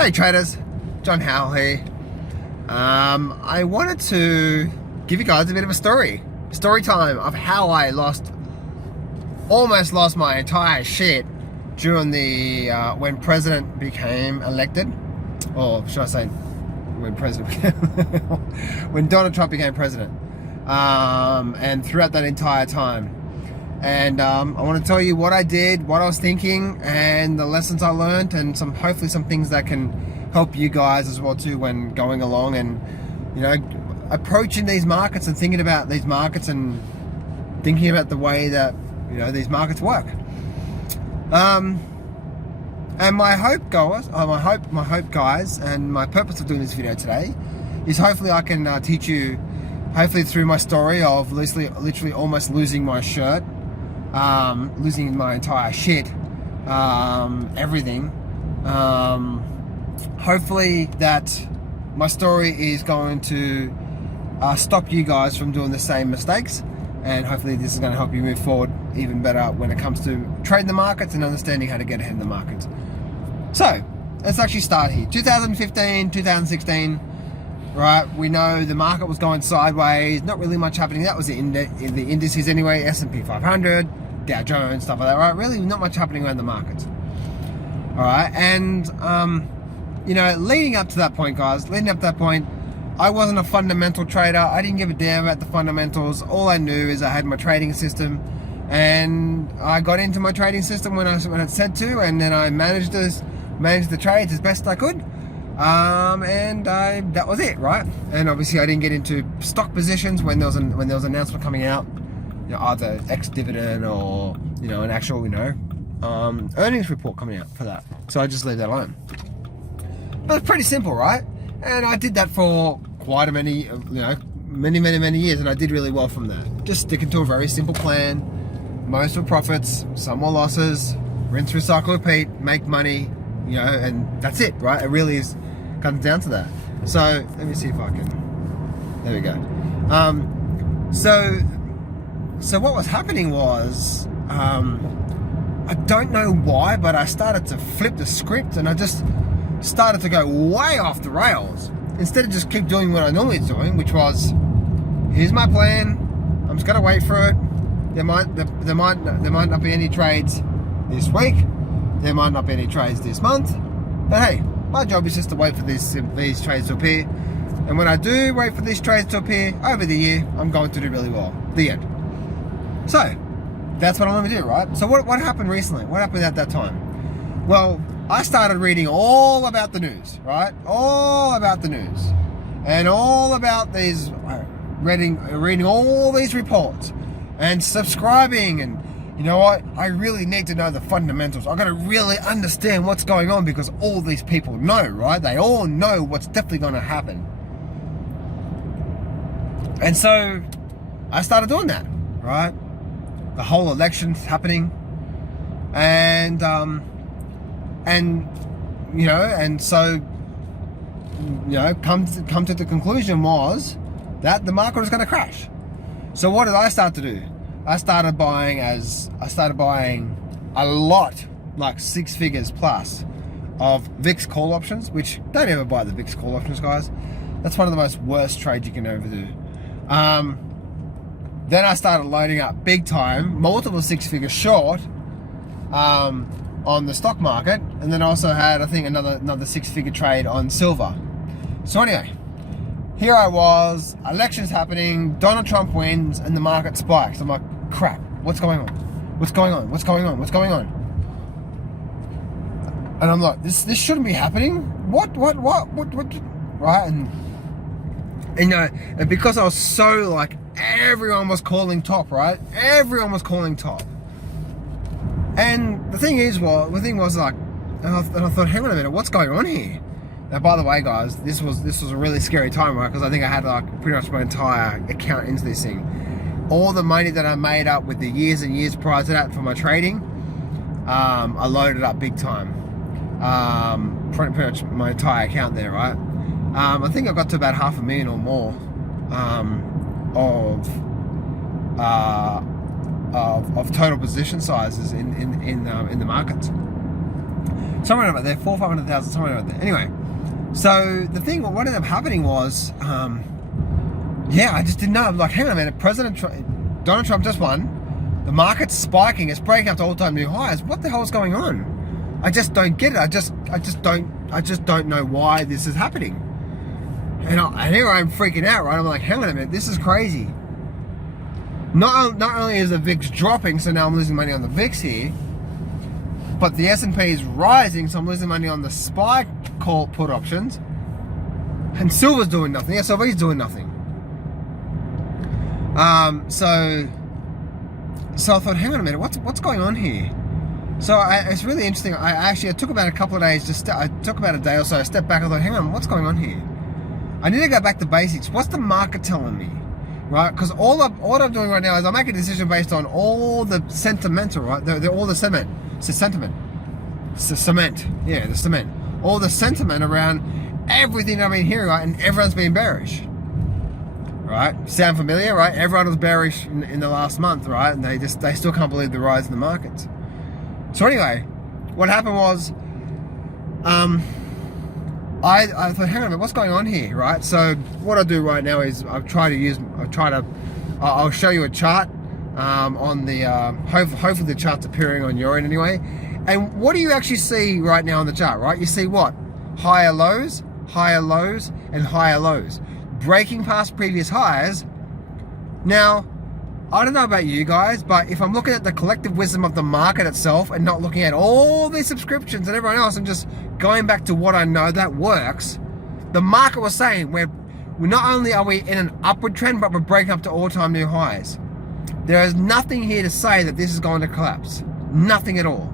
Hey traders, John Howell here. I wanted to give you guys a bit of a story time of how I almost lost my entire shit during the when President became elected, or should I say when when Donald Trump became president, and throughout that entire time. And I want to tell you what I did, what I was thinking, and the lessons I learned, and hopefully some things that can help you guys as well too when going along and, you know, approaching these markets and thinking about these markets and thinking about the way that, you know, these markets work. And my hope guys, and my purpose of doing this video today is hopefully I can teach you, hopefully through my story of literally almost losing my shirt, losing my entire shit, everything. Hopefully that my story is going to stop you guys from doing the same mistakes, and hopefully this is going to help you move forward even better when it comes to trading the markets and understanding how to get ahead in the markets. So let's actually start here. 2015, 2016. Right, we know the market was going sideways, not really much happening. That was in the indices anyway, S&P 500, Dow Jones, stuff like that, right? Really not much happening around the markets. All right, and, you know, leading up to that point, guys, I wasn't a fundamental trader. I didn't give a damn about the fundamentals. All I knew is I had my trading system, and I got into my trading system when it said to, and then I managed the trades as best I could. And that was it, right? And obviously I didn't get into stock positions when there was an announcement coming out, you know, either ex-dividend or, you know, an actual, you know, earnings report coming out for that. So I just leave that alone. But it's pretty simple, right? And I did that for quite many years, and I did really well from that. Just sticking to a very simple plan. Most were profits, some were losses, rinse, recycle, repeat, make money, you know, and that's it, right? It really comes down to that. So let me see if I can. There we go. So what was happening was, I don't know why, but I started to flip the script, and I just started to go way off the rails instead of just keep doing what I normally doing, which was, here's my plan. I'm just gonna wait for it. There might not be any trades this week. There might not be any trades this month, but hey, my job is just to wait for these trades to appear. And when I do wait for these trades to appear over the year, I'm going to do really well. The end. So that's what I'm going to do, right? So what happened recently? What happened at that time? Well, I started reading all about the news, right? All about the news, and all about these, reading all these reports, and subscribing, and you know what? I really need to know the fundamentals. I've got to really understand what's going on, because all these people know, right? They all know what's definitely going to happen. And so I started doing that, right? The whole election's happening, and you know, and so, you know, come to the conclusion was that the market was going to crash. So what did I start to do? I started buying a lot, like 6 figures plus, of VIX call options, which don't ever buy the VIX call options, guys. That's one of the most worst trades you can ever do. Then I started loading up big time, multiple 6 figures short, on the stock market, and then also had, I think, another 6 figure trade on silver. So anyway, here I was, elections happening, Donald Trump wins, and the market spikes. I'm like, crap, what's going on? What's going on? What's going on? What's going on? And I'm like, this shouldn't be happening. What? Right? And you know, and because I was so, like, everyone was calling top, right? Everyone was calling top. And the thing was like, and I thought, hang on a minute, what's going on here? Now, by the way, guys, this was a really scary time, right? Because I think I had, like, pretty much my entire account into this thing. All the money that I made up with the years and years prior to that for my trading, I loaded up big time. Pretty much my entire account there, right? I think I got to about $500,000 or more of total position sizes in the markets. somewhere about there, 400,000, somewhere about there. Anyway, so the thing, what ended up happening was, yeah, I just didn't know. I'm like, hang on a minute, Donald Trump just won. The market's spiking. It's breaking up to all-time new highs. What the hell's going on? I just don't get it. I just don't know why this is happening. And here I'm freaking out, right? I'm like, hang on a minute, this is crazy. Not only is the VIX dropping, so now I'm losing money on the VIX here, but the S&P is rising, so I'm losing money on the SPY call put options, and silver's doing nothing. SLV's doing nothing. So I thought, hang on a minute, what's going on here? So it's really interesting. I took about a couple of days, I took about a day or so, I stepped back, I thought, hang on, what's going on here? I need to go back to basics. What's the market telling me? Right? Because all I'm doing right now is I make a decision based on all the sentimental, right? All the cement. Yeah, the cement. All the sentiment around everything I've been hearing, right? And everyone's been bearish. Right? Sound familiar, right? Everyone was bearish in the last month, right? And they still can't believe the rise in the markets. So anyway, what happened was, I thought, hang on a minute, what's going on here, right? So what I do right now is I'll show you a chart on the, hopefully the chart's appearing on your end anyway. And what do you actually see right now on the chart, right? You see what? Higher lows, and higher lows. Breaking past previous highs. Now, I don't know about you guys, but if I'm looking at the collective wisdom of the market itself and not looking at all these subscriptions and everyone else and just going back to what I know that works, the market was saying we're not only are we in an upward trend, but we're breaking up to all-time new highs. There is nothing here to say that this is going to collapse. Nothing at all.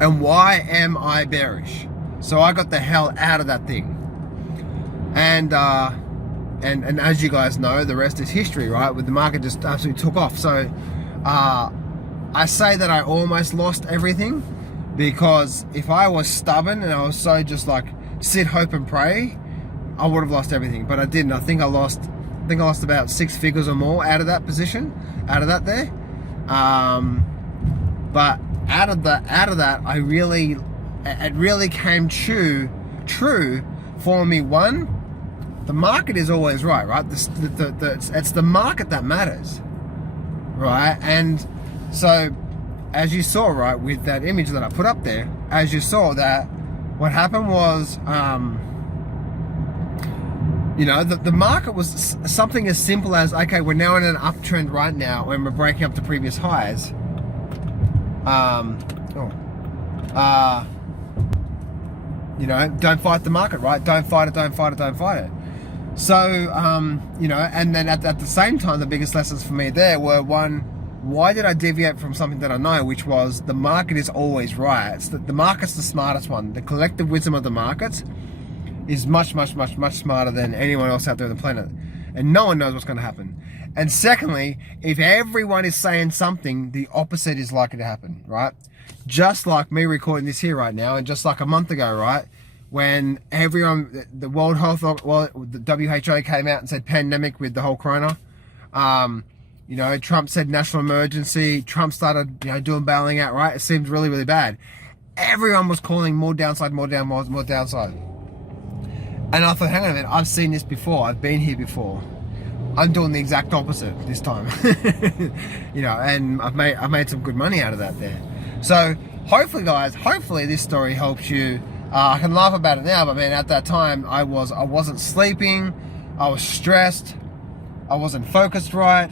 And why am I bearish? So I got the hell out of that thing. And as you guys know, the rest is history, right? With the market just absolutely took off. So I say that I almost lost everything, because if I was stubborn and I was so just like sit, hope and pray, I would have lost everything. But I didn't. I think I lost about 6 figures or more out of that position, out of that there. But out of that, it really came true for me. One, the market is always right? It's the market that matters, right? And so, as you saw, right, with that image that I put up there, as you saw that, what happened was, the market was something as simple as, okay, we're now in an uptrend right now, when we're breaking up to previous highs. Don't fight the market, right? Don't fight it. So, and then at the same time, the biggest lessons for me there were, one, why did I deviate from something that I know, which was the market is always right. The market's the smartest one. The collective wisdom of the markets is much, much, much, much smarter than anyone else out there on the planet. And no one knows what's going to happen. And secondly, if everyone is saying something, the opposite is likely to happen, right? Just like me recording this here right now, and just like a month ago, right? When everyone, the World Health, the WHO came out and said pandemic with the whole corona. Trump said national emergency. Trump started, doing bailing out, right? It seemed really, really bad. Everyone was calling more downside. And I thought, hang on a minute, I've seen this before. I've been here before. I'm doing the exact opposite this time. And I've made some good money out of that there. So hopefully, guys, this story helps you. I can laugh about it now, but man, at that time, I wasn't sleeping. I was stressed. I wasn't focused right.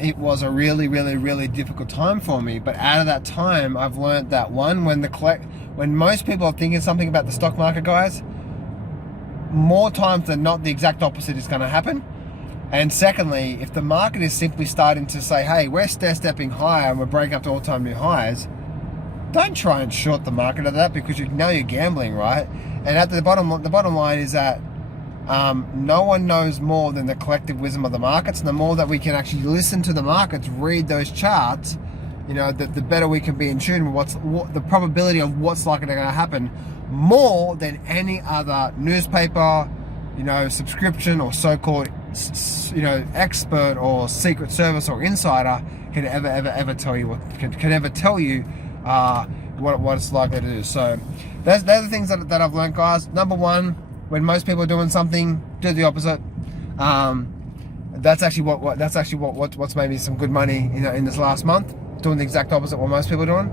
It was a really, really, really difficult time for me. But out of that time, I've learned that, one, when most people are thinking something about the stock market, guys, more times than not, the exact opposite is going to happen. And secondly, if the market is simply starting to say, hey, we're stair-stepping higher and we're breaking up to all-time new highs, don't try and short the market of that, because you know you're gambling, right? And at the bottom line is that no one knows more than the collective wisdom of the markets. And the more that we can actually listen to the markets, read those charts, the better we can be in tune with the probability of what's likely to happen, more than any other newspaper, subscription, or so-called, expert or secret service or insider can ever tell you what it's likely to do. So they're the things that I've learned, guys. Number one, when most people are doing something, do the opposite. That's actually what's made me some good money, you know, in this last month, doing the exact opposite what most people are doing.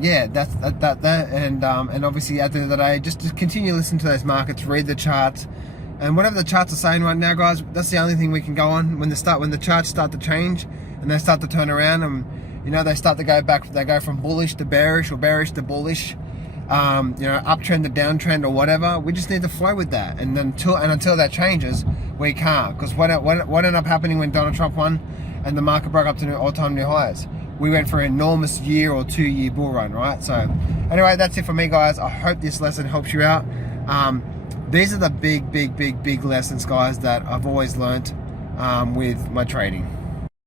Yeah, that's that. And obviously at the end of the day, just to continue to listen to those markets, read the charts, and whatever the charts are saying right now, guys, that's the only thing we can go on. When the charts start to change and they start to turn around, and you know, they start to go back, they go from bullish to bearish or bearish to bullish, you know, uptrend to downtrend or whatever. We just need to flow with that, and until that changes, we can't. Because what ended up happening when Donald Trump won and the market broke up to all-time new highs? We went for an enormous year or 2 year bull run, right? So anyway, that's it for me, guys. I hope this lesson helps you out. These are the big lessons, guys, that I've always learned with my trading.